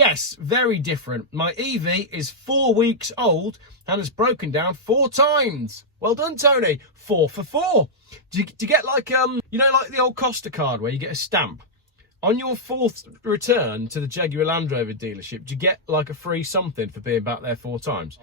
Yes, very different. My EV is 4 weeks old and has broken down 4 times. Well done, Tony. 4 for 4. Do you get like, you know, like the old Costa card where you get a stamp? On your 4th return to the Jaguar Land Rover dealership, do you get like a free something for being back there 4 times?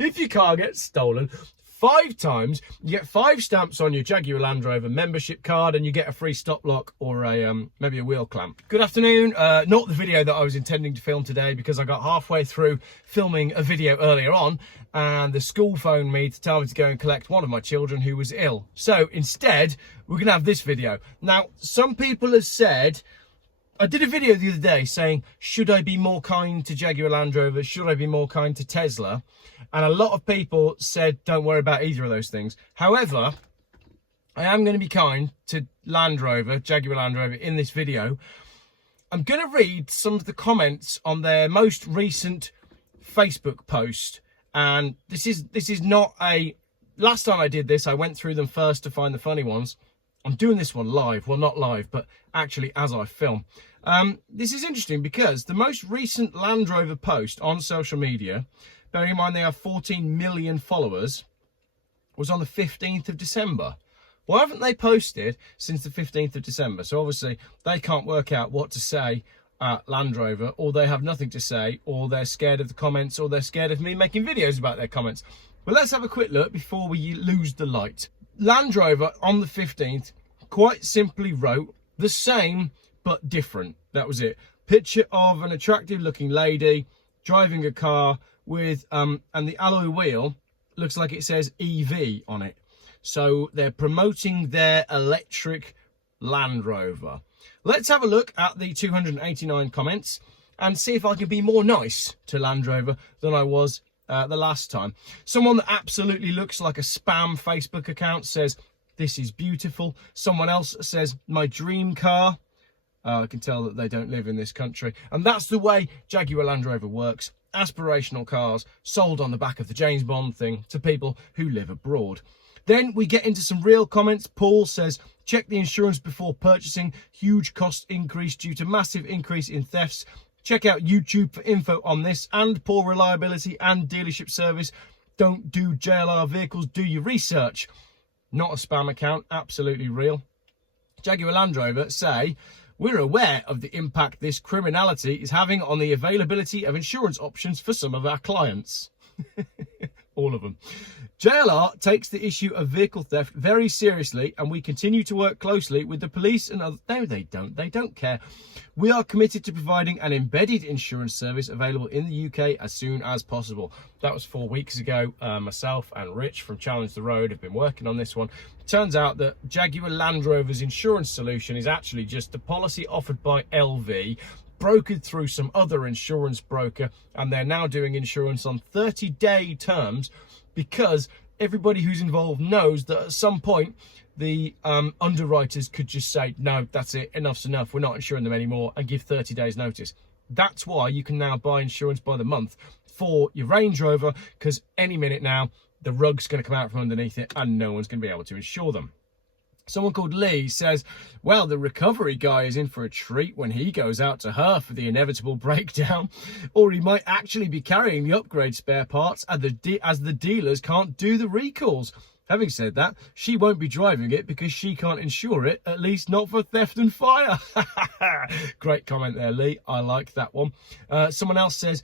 If your car gets stolen 5 times, you get 5 stamps on your Jaguar Land Rover membership card, and you get a free stop lock or a maybe a wheel clamp. Good afternoon. Not the video that I was intending to film today, because I got halfway through filming a video earlier on and the school phoned me to tell me to go and collect one of my children who was ill. So instead, we're going to have this video. Now, some people have said, I did a video the other day saying, should I be more kind to Jaguar Land Rover? Should I be more kind to Tesla? And a lot of people said, don't worry about either of those things. However, I am going to be kind to Land Rover, Jaguar Land Rover, in this video. I'm going to read some of the comments on their most recent Facebook post. And this is not a... Last time I did this, I went through them first to find the funny ones. I'm doing this one live. Well, not live, but actually as I film. This is interesting because the most recent Land Rover post on social media, bearing in mind they have 14 million followers, was on the 15th of December. Why haven't they posted since the 15th of December? So obviously they can't work out what to say at Land Rover, or they have nothing to say, or they're scared of the comments, or they're scared of me making videos about their comments. Well, let's have a quick look before we lose the light. Land Rover on the 15th quite simply wrote the same but different. That was it. Picture of an attractive looking lady driving a car with and the alloy wheel looks like it says EV on it. So they're promoting their electric Land Rover. Let's have a look at the 289 comments and see if I can be more nice to Land Rover than I was the last time. Someone that absolutely looks like a spam Facebook account says, this is beautiful. Someone else says, my dream car. I can tell that they don't live in this country. And that's the way Jaguar Land Rover works. Aspirational cars sold on the back of the James Bond thing to people who live abroad. Then we get into some real comments. Paul says, check the insurance before purchasing. Huge cost increase due to massive increase in thefts. Check out YouTube for info on this, and poor reliability and dealership service. Don't do JLR vehicles, do your research. Not a spam account, absolutely real. Jaguar Land Rover say, we're aware of the impact this criminality is having on the availability of insurance options for some of our clients. All of them. JLR takes the issue of vehicle theft very seriously, and we continue to work closely with the police and other... No, they don't. They don't care. We are committed to providing an embedded insurance service available in the UK as soon as possible. That was 4 weeks ago. Myself and Rich from Challenge the Road have been working on this one. Turns out that Jaguar Land Rover's insurance solution is actually just a policy offered by LV, brokered through some other insurance broker, and they're now doing insurance on 30-day terms because everybody who's involved knows that at some point the underwriters could just say, no, that's it, enough's enough, we're not insuring them anymore, and give 30 days notice. That's why you can now buy insurance by the month for your Range Rover, because any minute now the rug's going to come out from underneath it and no one's going to be able to insure them. Someone called Lee says, well, the recovery guy is in for a treat when he goes out to her for the inevitable breakdown, or he might actually be carrying the upgrade spare parts as the dealers can't do the recalls. Having said that, she won't be driving it because she can't insure it, at least not for theft and fire. Great comment there, Lee. I like that one. Someone else says,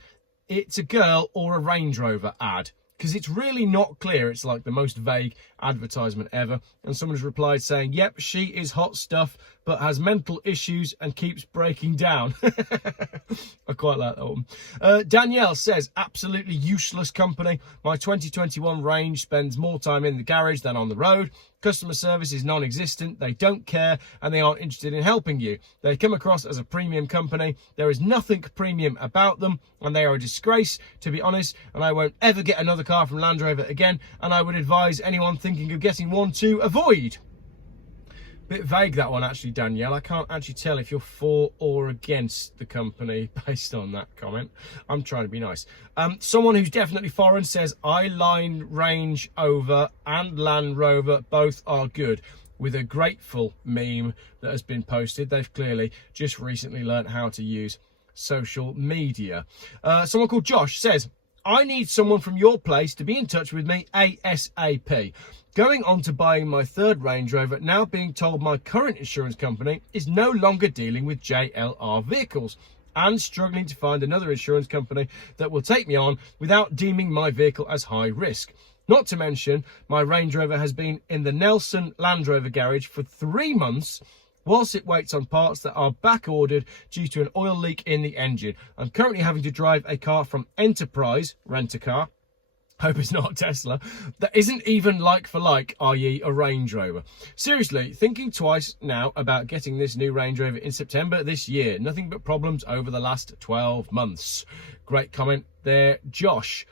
it's a girl or a Range Rover ad. Because it's really not clear. It's like the most vague advertisement ever. And someone has replied saying, yep, she is hot stuff, but has mental issues and keeps breaking down. I quite like that one. Danielle says, absolutely useless company. My 2021 Range spends more time in the garage than on the road. Customer service is non-existent. They don't care and they aren't interested in helping you. They come across as a premium company. There is nothing premium about them and they are a disgrace, to be honest. And I won't ever get another car from Land Rover again. And I would advise anyone thinking of getting one to avoid. Bit vague that one actually, Danielle. I can't actually tell if you're for or against the company based on that comment. I'm trying to be nice. Someone who's definitely foreign says, I-Line Range Rover and Land Rover both are good, with a grateful meme that has been posted. They've clearly just recently learnt how to use social media. Someone called Josh says, I need someone from your place to be in touch with me ASAP. Going on to buying my third Range Rover, now being told my current insurance company is no longer dealing with JLR vehicles and struggling to find another insurance company that will take me on without deeming my vehicle as high risk. Not to mention, my Range Rover has been in the Nelson Land Rover garage for 3 months whilst it waits on parts that are back ordered due to an oil leak in the engine. I'm currently having to drive a car from Enterprise, rent-a-car, hope it's not a Tesla, that isn't even like for like, i.e. a Range Rover. Seriously, thinking twice now about getting this new Range Rover in September this year. Nothing but problems over the last 12 months. Great comment there, Josh.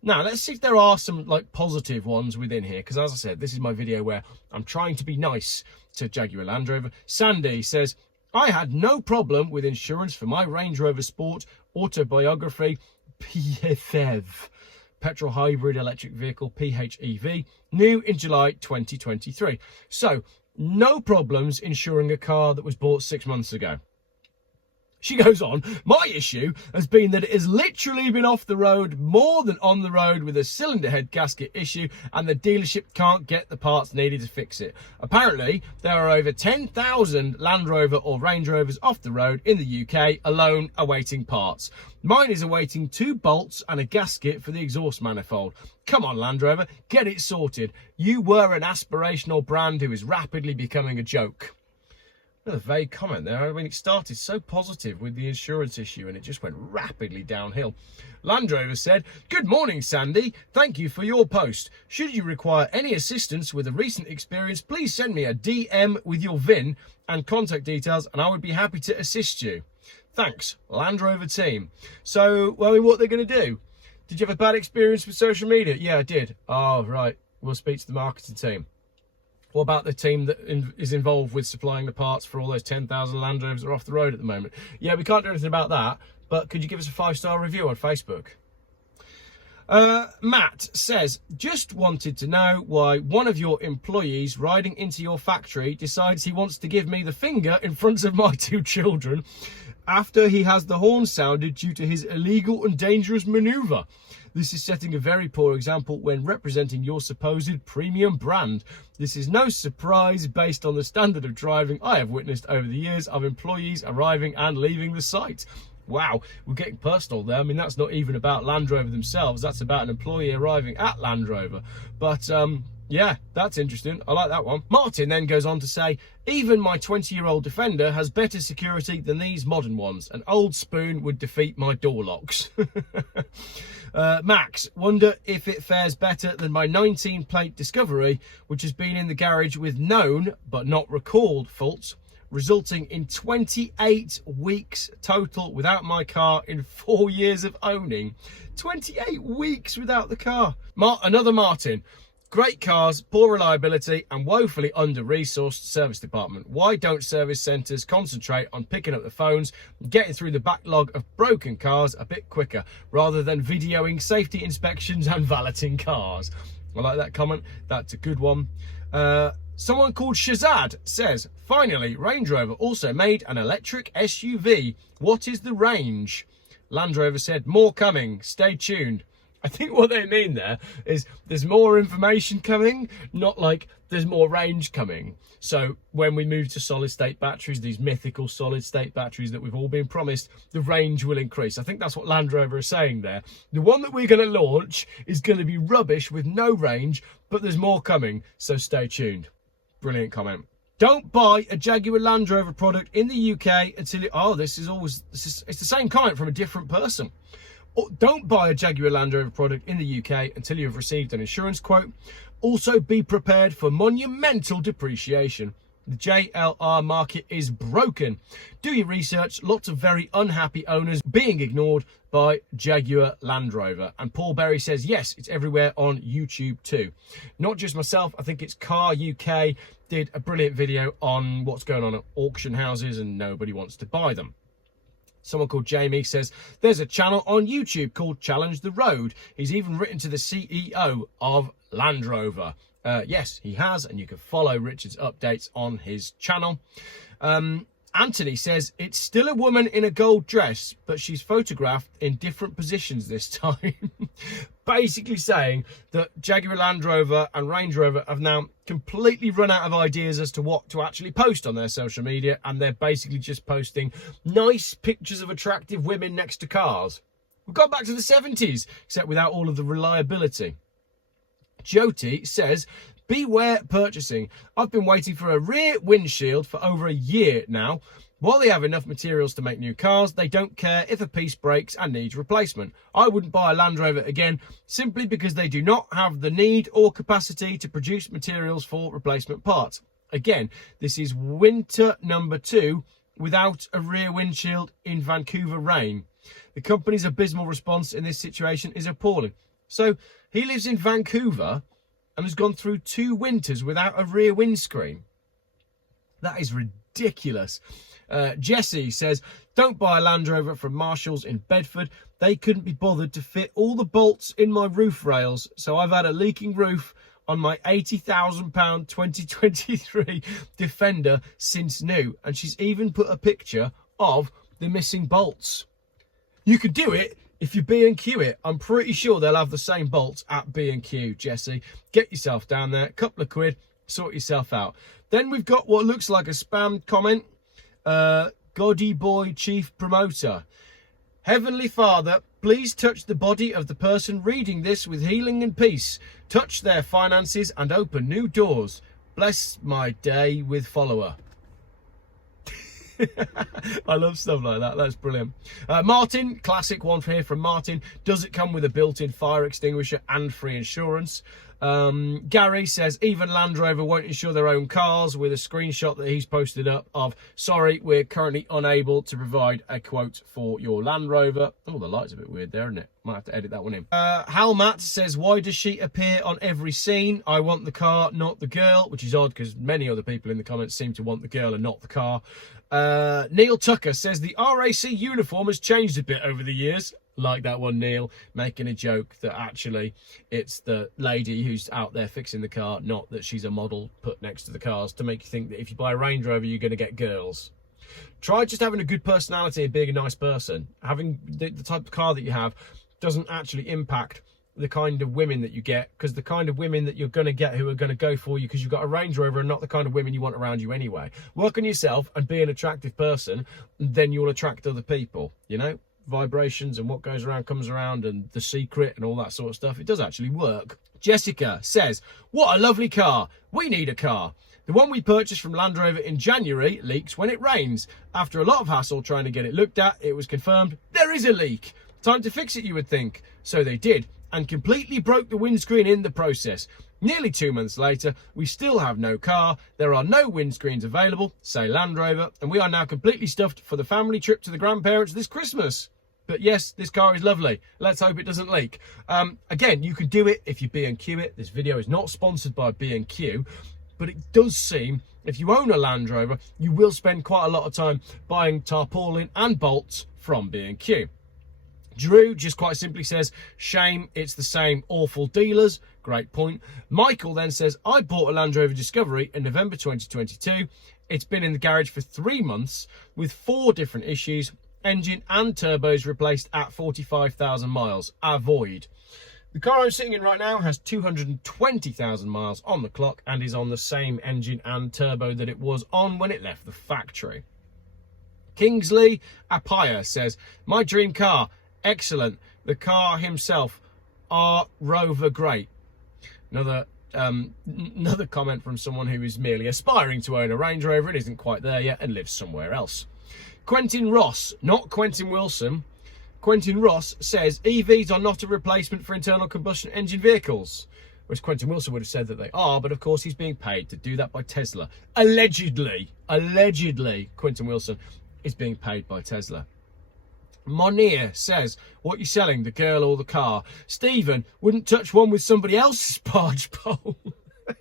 Now, let's see if there are some like positive ones within here, because as I said, this is my video where I'm trying to be nice to Jaguar Land Rover. Sandy says, I had no problem with insurance for my Range Rover Sport Autobiography PHEV, petrol hybrid electric vehicle, PHEV, new in July 2023. So, no problems insuring a car that was bought 6 months ago. She goes on, my issue has been that it has literally been off the road more than on the road with a cylinder head gasket issue, and the dealership can't get the parts needed to fix it. Apparently, there are over 10,000 Land Rover or Range Rovers off the road in the UK alone awaiting parts. Mine is awaiting 2 bolts and a gasket for the exhaust manifold. Come on, Land Rover, get it sorted. You were an aspirational brand who is rapidly becoming a joke. Another vague comment there. I mean, it started so positive with the insurance issue and it just went rapidly downhill. Land Rover said, good morning, Sandy. Thank you for your post. Should you require any assistance with a recent experience, please send me a DM with your VIN and contact details and I would be happy to assist you. Thanks, Land Rover team. So, well, I mean, what they're going to do? Did you have a bad experience with social media? Yeah, I did. Oh, right. We'll speak to the marketing team. What about the team that is involved with supplying the parts for all those 10,000 Land Rovers that are off the road at the moment? Yeah, we can't do anything about that, but could you give us a 5-star review on Facebook? Matt says, just wanted to know why one of your employees riding into your factory decides he wants to give me the finger in front of my 2 children after he has the horn sounded due to his illegal and dangerous manoeuvre. This is setting a very poor example when representing your supposed premium brand. This is no surprise based on the standard of driving I have witnessed over the years of employees arriving and leaving the site. Wow, we're getting personal there. I mean, that's not even about Land Rover themselves. That's about an employee arriving at Land Rover. But, yeah, that's interesting. I like that one. Martin then goes on to say, even my 20-year-old Defender has better security than these modern ones. An old spoon would defeat my door locks. Max, wonder if it fares better than my 19-plate Discovery, which has been in the garage with known but not recalled faults, resulting in 28 weeks total without my car in 4 years of owning. 28 weeks without the car. Another Martin. Great cars, poor reliability and woefully under-resourced service department. Why don't service centres concentrate on picking up the phones and getting through the backlog of broken cars a bit quicker rather than videoing safety inspections and valeting cars? I like that comment. That's a good one. Someone called Shazad says, finally, Range Rover also made an electric SUV. What is the range? Land Rover said, more coming. Stay tuned. I think what they mean there is there's more information coming, not like there's more range coming. So when we move to solid state batteries, these mythical solid state batteries that we've all been promised, the range will increase. I think that's what Land Rover is saying there. The one that we're going to launch is going to be rubbish with no range, but there's more coming. So stay tuned. Brilliant comment. Don't buy a Jaguar Land Rover product in the UK until you... Oh, it's the same comment from a different person. Don't buy a Jaguar Land Rover product in the UK until you've received an insurance quote. Also, be prepared for monumental depreciation. The JLR market is broken. Do your research. Lots of very unhappy owners being ignored by Jaguar Land Rover. And Paul Berry says, yes, it's everywhere on YouTube too. Not just myself. I think it's Car UK did a brilliant video on what's going on at auction houses and nobody wants to buy them. Someone called Jamie says, there's a channel on YouTube called Challenge the Road. He's even written to the CEO of Land Rover. Yes, he has, and you can follow Richard's updates on his channel. And Anthony says, it's still a woman in a gold dress, but she's photographed in different positions this time. Basically saying that Jaguar Land Rover and Range Rover have now completely run out of ideas as to what to actually post on their social media, and they're basically just posting nice pictures of attractive women next to cars. We've gone back to the 70s, except without all of the reliability. Jyoti says, beware purchasing. I've been waiting for a rear windshield for over a year now. While they have enough materials to make new cars, they don't care if a piece breaks and needs replacement. I wouldn't buy a Land Rover again simply because they do not have the need or capacity to produce materials for replacement parts. Again, this is winter number 2 without a rear windshield in Vancouver rain. The company's abysmal response in this situation is appalling. So he lives in Vancouver and has gone through 2 winters without a rear windscreen. That is ridiculous. Jesse says, don't buy a Land Rover from Marshall's in Bedford. They couldn't be bothered to fit all the bolts in my roof rails, so I've had a leaking roof on my £80,000 2023 Defender since new. And she's even put a picture of the missing bolts. You could do it if you B&Q it. I'm pretty sure they'll have the same bolts at B&Q, Jesse. Get yourself down there, couple of quid, sort yourself out. Then we've got what looks like a spam comment. Goddy Boy Chief Promoter. Heavenly Father, please touch the body of the person reading this with healing and peace. Touch their finances and open new doors. Bless my day with follower. I love stuff like that. That's brilliant. Martin, classic one here from Martin. Does it come with a built-in fire extinguisher and free insurance? Gary says, even Land Rover won't insure their own cars, with a screenshot that he's posted up of, sorry, we're currently unable to provide a quote for your Land Rover. Oh, the light's a bit weird there, isn't it? Might have to edit that one in. Halmat says, why does she appear on every scene? I want the car, not the girl, which is odd because many other people in the comments seem to want the girl and not the car. Neil Tucker says, the RAC uniform has changed a bit over the years. Like that one, Neil, making a joke that actually it's the lady who's out there fixing the car, not that she's a model put next to the cars, to make you think that if you buy a Range Rover, you're going to get girls. Try just having a good personality and being a nice person. Having the type of car that you have doesn't actually impact the kind of women that you get, because the kind of women that you're going to get who are going to go for you because you've got a Range Rover are not the kind of women you want around you anyway. Work on yourself and be an attractive person, then you'll attract other people, you know? Vibrations and what goes around comes around, and The Secret and all that sort of stuff. It does actually work. Jessica says, what a lovely car. We need a car. The one we purchased from Land Rover in January leaks when it rains. After a lot of hassle trying to get it looked at, it was confirmed there is a leak. Time to fix it, you would think. So they did, and completely broke the windscreen in the process. Nearly 2 months later, we still have no car. There are no windscreens available, say Land Rover, and we are now completely stuffed for the family trip to the grandparents this Christmas. But yes, this car is lovely. Let's hope it doesn't leak. Again, you can do it if you B&Q it. This video is not sponsored by B&Q, but it does seem, if you own a Land Rover, you will spend quite a lot of time buying tarpaulin and bolts from B&Q. Drew just quite simply says, shame it's the same awful dealers. Great point. Michael then says, I bought a Land Rover Discovery in November 2022. It's been in the garage for 3 months with 4 different issues. Engine and turbos replaced at 45,000 miles. Avoid. The car I'm sitting in right now has 220,000 miles on the clock and is on the same engine and turbo that it was on when it left the factory. Kingsley Apaya says, my dream car, excellent. The car himself, Rover, great. Another comment from someone who is merely aspiring to own a Range Rover and isn't quite there yet and lives somewhere else. Quentin Ross, not Quentin Wilson. Quentin Ross says EVs are not a replacement for internal combustion engine vehicles. Whereas Quentin Wilson would have said that they are, but of course he's being paid to do that by Tesla. Allegedly, Quentin Wilson is being paid by Tesla. Monir says, what you selling, the girl or the car? Stephen wouldn't touch one with somebody else's barge pole.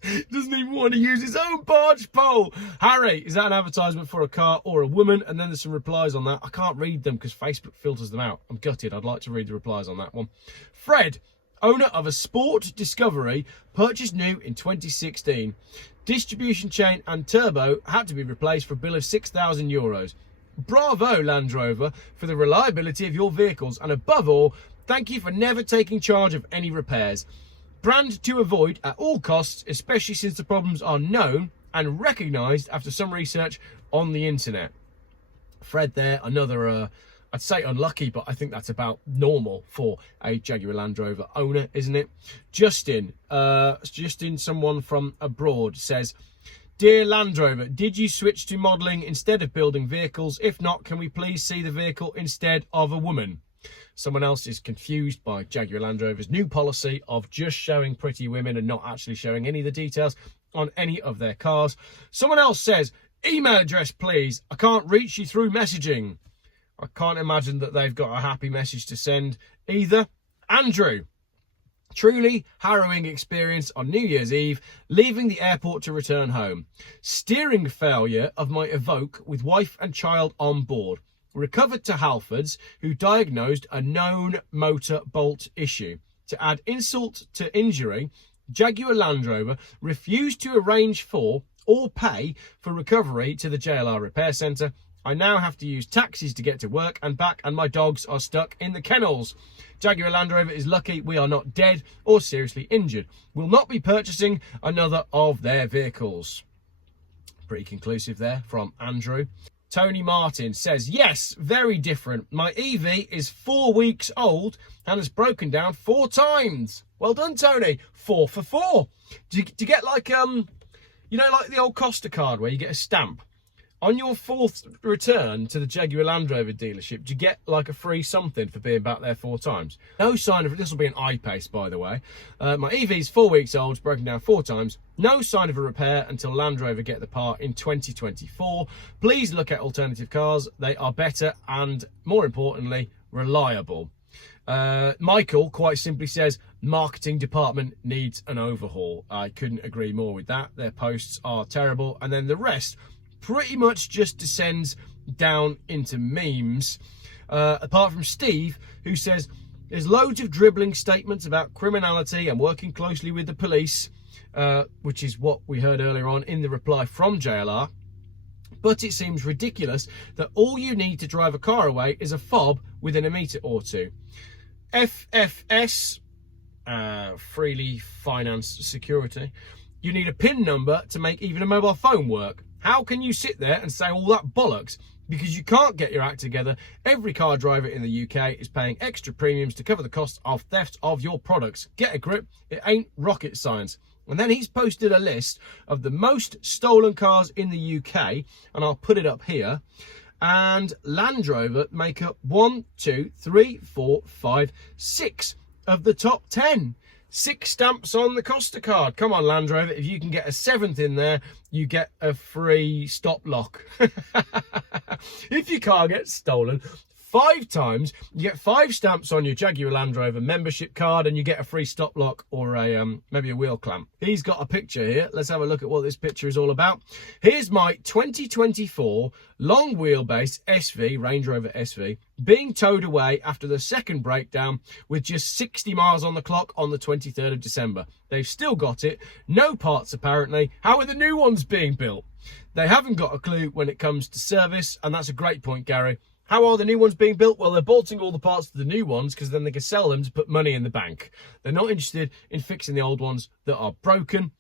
Doesn't even want to use his own barge pole. Harry, is that an advertisement for a car or a woman? And then there's some replies on that. I can't read them because Facebook filters them out. I'm gutted. I'd like to read the replies on that one. Fred, Owner of a Sport Discovery, purchased new in 2016. Distribution chain and turbo had to be replaced for a bill of €6,000. Bravo, Land Rover, for the reliability of your vehicles, and above all, thank you for never taking charge of any repairs. Brand to avoid at all costs, especially since the problems are known and recognised after some research on the internet. Fred there, another, I'd say unlucky, but I think that's about normal for a Jaguar Land Rover owner, isn't it? Justin, someone from abroad, says, Dear Land Rover, did you switch to modelling instead of building vehicles? If not, can we please see the vehicle instead of a woman? Someone else is confused by Jaguar Land Rover's new policy of just showing pretty women and not actually showing any of the details on any of their cars. Someone else says, email address, please. I can't reach you through messaging. I can't imagine that they've got a happy message to send either. Andrew, truly harrowing experience on New Year's Eve, leaving the airport to return home. Steering failure of my Evoque with wife and child on board. Recovered to Halfords, who diagnosed a known motor bolt issue. To add insult to injury, Jaguar Land Rover refused to arrange for or pay for recovery to the JLR repair centre. I now have to use taxis to get to work and back, and my dogs are stuck in the kennels. Jaguar Land Rover is lucky we are not dead or seriously injured. Will not be purchasing another of their vehicles. Pretty conclusive there from Andrew. Tony Martin says, yes, very different. My EV is 4 weeks old and has broken down 4 times. Well done, Tony. 4 for 4. Do you get like, you know, like the old Costa card where you get a stamp? On your 4th return to the Jaguar Land Rover dealership, do you get like a free something for being back there 4 times? No sign of, this will be an I-Pace, by the way. My EV's 4 weeks old, it's broken down 4 times. No sign of a repair until Land Rover get the part in 2024. Please look at alternative cars. They are better and, more importantly, reliable. Michael quite simply says, marketing department needs an overhaul. I couldn't agree more with that. Their posts are terrible. And then the rest pretty much just descends down into memes. Apart from Steve, who says, there's loads of dribbling statements about criminality and working closely with the police, which is what we heard earlier on in the reply from JLR. But it seems ridiculous that all you need to drive a car away is a fob within a metre or two. FFS, freely financed security. You need a PIN number to make even a mobile phone work. How can you sit there and say all that bollocks? Because you can't get your act together. Every car driver in the UK is paying extra premiums to cover the cost of theft of your products. Get a grip. It ain't rocket science. And then he's posted a list of the most stolen cars in the UK, and I'll put it up here. And Land Rover make up 1, 2, 3, 4, 5, 6 of the top 10. 6 stamps on the Costa card. Come on, Land Rover. If you can get a 7th in there, you get a free stop lock. If your car gets stolen 5 times, you get 5 stamps on your Jaguar Land Rover membership card, and you get a free stop lock or a maybe a wheel clamp. He's got a picture here. Let's have a look at what this picture is all about. Here's my 2024 long wheelbase SV, Range Rover SV, being towed away after the second breakdown with just 60 miles on the clock on the 23rd of December. They've still got it. No parts apparently. How are the new ones being built? They haven't got a clue when it comes to service, and that's a great point, Gary. How are the new ones being built? Well, they're bolting all the parts to the new ones because then they can sell them to put money in the bank. They're not interested in fixing the old ones that are broken.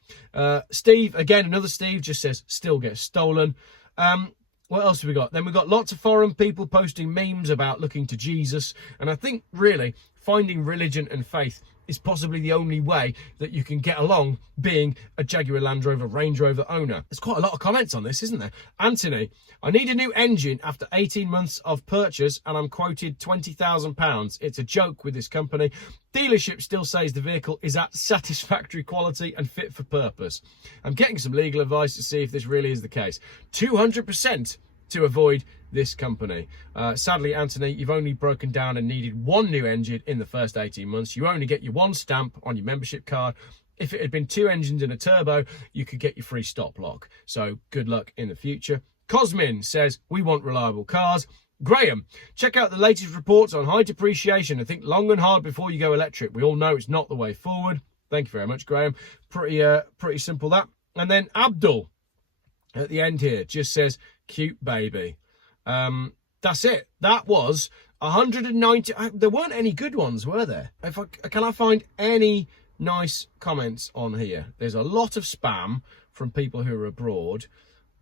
Steve, again, another Steve, just says, still get stolen. What else have we got? Then we've got lots of foreign people posting memes about looking to Jesus. And I think, really, finding religion and faith is possibly the only way that you can get along being a Jaguar Land Rover Range Rover owner. There's quite a lot of comments on this, isn't there? Anthony, I need a new engine after 18 months of purchase and I'm quoted £20,000. It's a joke with this company. Dealership still says the vehicle is at satisfactory quality and fit for purpose. I'm getting some legal advice to see if this really is the case. 200% to avoid this company. Sadly, Anthony, you've only broken down and needed 1 new engine in the first 18 months. You only get your 1 stamp on your membership card. If it had been 2 engines and a turbo, you could get your free stop lock. So good luck in the future. Cosmin says, we want reliable cars. Graham, check out the latest reports on high depreciation and think long and hard before you go electric. We all know it's not the way forward. Thank you very much, Graham. Pretty simple that. And then Abdul at the end here just says, cute baby. That's it. That was 190. There weren't any good ones, were there? Can I find any nice comments on here? There's a lot of spam from people who are abroad,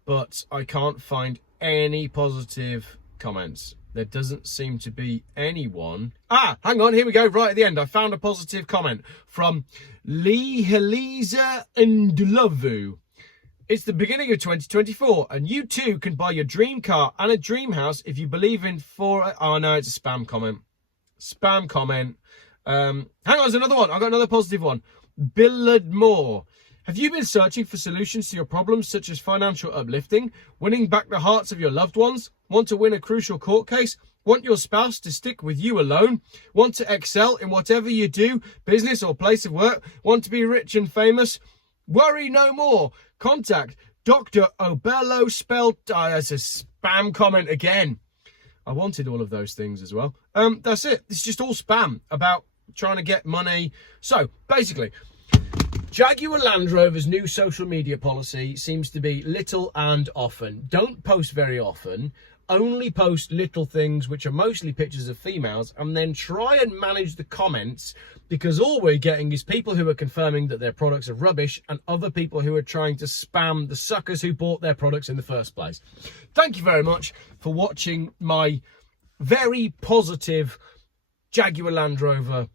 but I can't find any positive comments. There doesn't seem to be anyone. Hang on, here we go, right at the end. I found a positive comment from Lee Heliza Ndlovu. It's the beginning of 2024, and you too can buy your dream car and a dream house if you believe in oh no, it's a spam comment. Spam comment. Hang on, there's another one. I've got another positive one. Billard Moore. Have you been searching for solutions to your problems, such as financial uplifting, winning back the hearts of your loved ones, want to win a crucial court case, want your spouse to stick with you alone, want to excel in whatever you do, business or place of work, want to be rich and famous? Worry no more. Contact Dr. Obello, spelled as a spam comment again. I wanted all of those things as well. That's it. It's just all spam about trying to get money. So basically, Jaguar Land Rover's new social media policy seems to be little and often. Don't post very often. Only post little things, which are mostly pictures of females, and then try and manage the comments, because all we're getting is people who are confirming that their products are rubbish and other people who are trying to spam the suckers who bought their products in the first place. Thank you very much for watching my very positive Jaguar Land Rover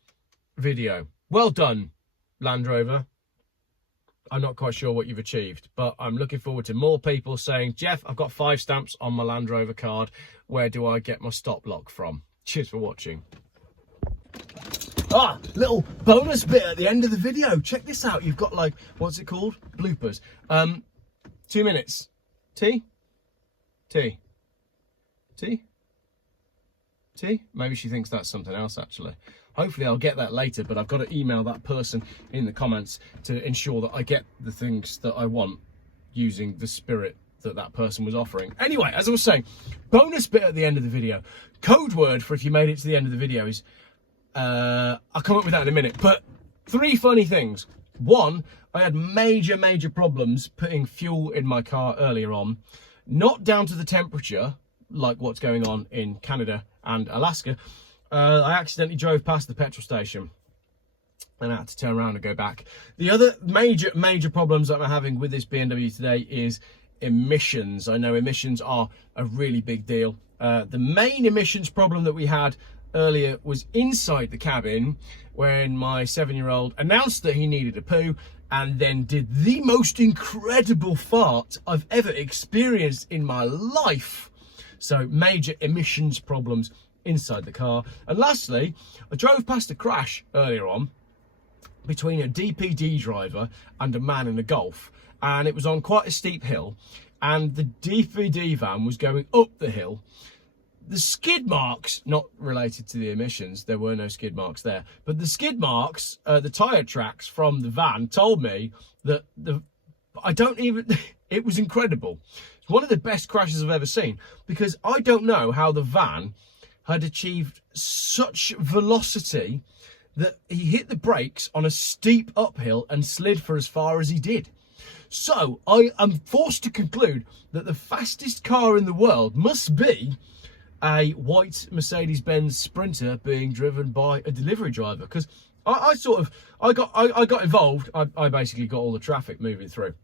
video. Well done, Land Rover. I'm not quite sure what you've achieved, but I'm looking forward to more people saying, Geoff, I've got 5 stamps on my Land Rover card. Where do I get my stop lock from? Cheers for watching. Little bonus bit at the end of the video. Check this out. You've got, like, what's it called? Bloopers. 2 minutes. Tea? Tea? Tea? Tea? Maybe she thinks that's something else, actually. Hopefully I'll get that later, but I've got to email that person in the comments to ensure that I get the things that I want using the spirit that that person was offering. Anyway, as I was saying, bonus bit at the end of the video. Code word for if you made it to the end of the video is, I'll come up with that in a minute, but 3 funny things. 1, I had major problems putting fuel in my car earlier on, not down to the temperature, like what's going on in Canada and Alaska. I accidentally drove past the petrol station and I had to turn around and go back. The other major problems that I'm having with this BMW today is emissions. I know emissions are a really big deal. The main emissions problem that we had earlier was inside the cabin, when my 7-year-old announced that he needed a poo and then did the most incredible fart I've ever experienced in my life. So major emissions problems inside the car. And lastly, I drove past a crash earlier on between a DPD driver and a man in a Golf, and it was on quite a steep hill, and the DPD van was going up the hill. The skid marks, not related to the emissions, there were no skid marks there, but the skid marks, the tyre tracks from the van told me that it was incredible. It's one of the best crashes I've ever seen, because I don't know how the van had achieved such velocity that he hit the brakes on a steep uphill and slid for as far as he did. So I am forced to conclude that the fastest car in the world must be a white Mercedes-Benz Sprinter being driven by a delivery driver, because I got involved. I basically got all the traffic moving through.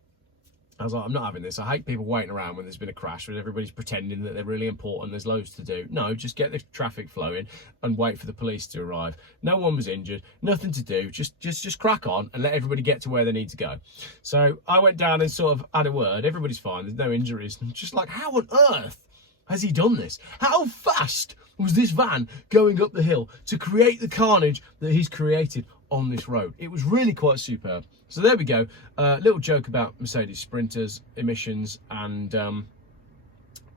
I was like, I'm not having this. I hate people waiting around when there's been a crash, when everybody's pretending that they're really important, there's loads to do. No, just get the traffic flowing and wait for the police to arrive. No one was injured, nothing to do, just crack on and let everybody get to where they need to go. So I went down and sort of had a word. Everybody's fine, there's no injuries. I'm just like, how on earth has he done this? How fast was this van going up the hill to create the carnage that he's created on this road? It was really quite superb. So there we go. Little joke about Mercedes Sprinters, emissions, and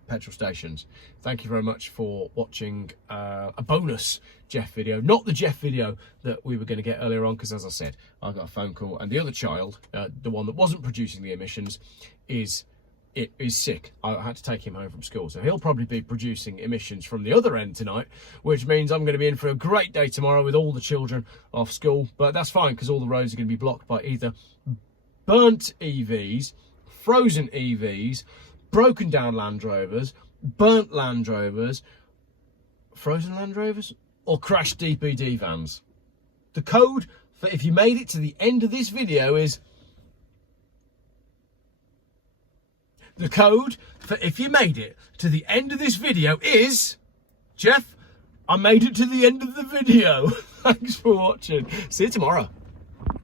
petrol stations. Thank you very much for watching a bonus Geoff video. Not the Geoff video that we were going to get earlier on, because as I said, I got a phone call and the other child, the one that wasn't producing the emissions, is it is sick. I had to take him home from school, so he'll probably be producing emissions from the other end tonight, which means I'm going to be in for a great day tomorrow with all the children off school. But that's fine, because all the roads are going to be blocked by either burnt EVs, frozen EVs, broken down Land Rovers, burnt Land Rovers, frozen Land Rovers, or crashed DPD vans. The code for if you made it to the end of this video is... The code for if you made it to the end of this video is... Geoff, I made it to the end of the video. Thanks for watching. See you tomorrow.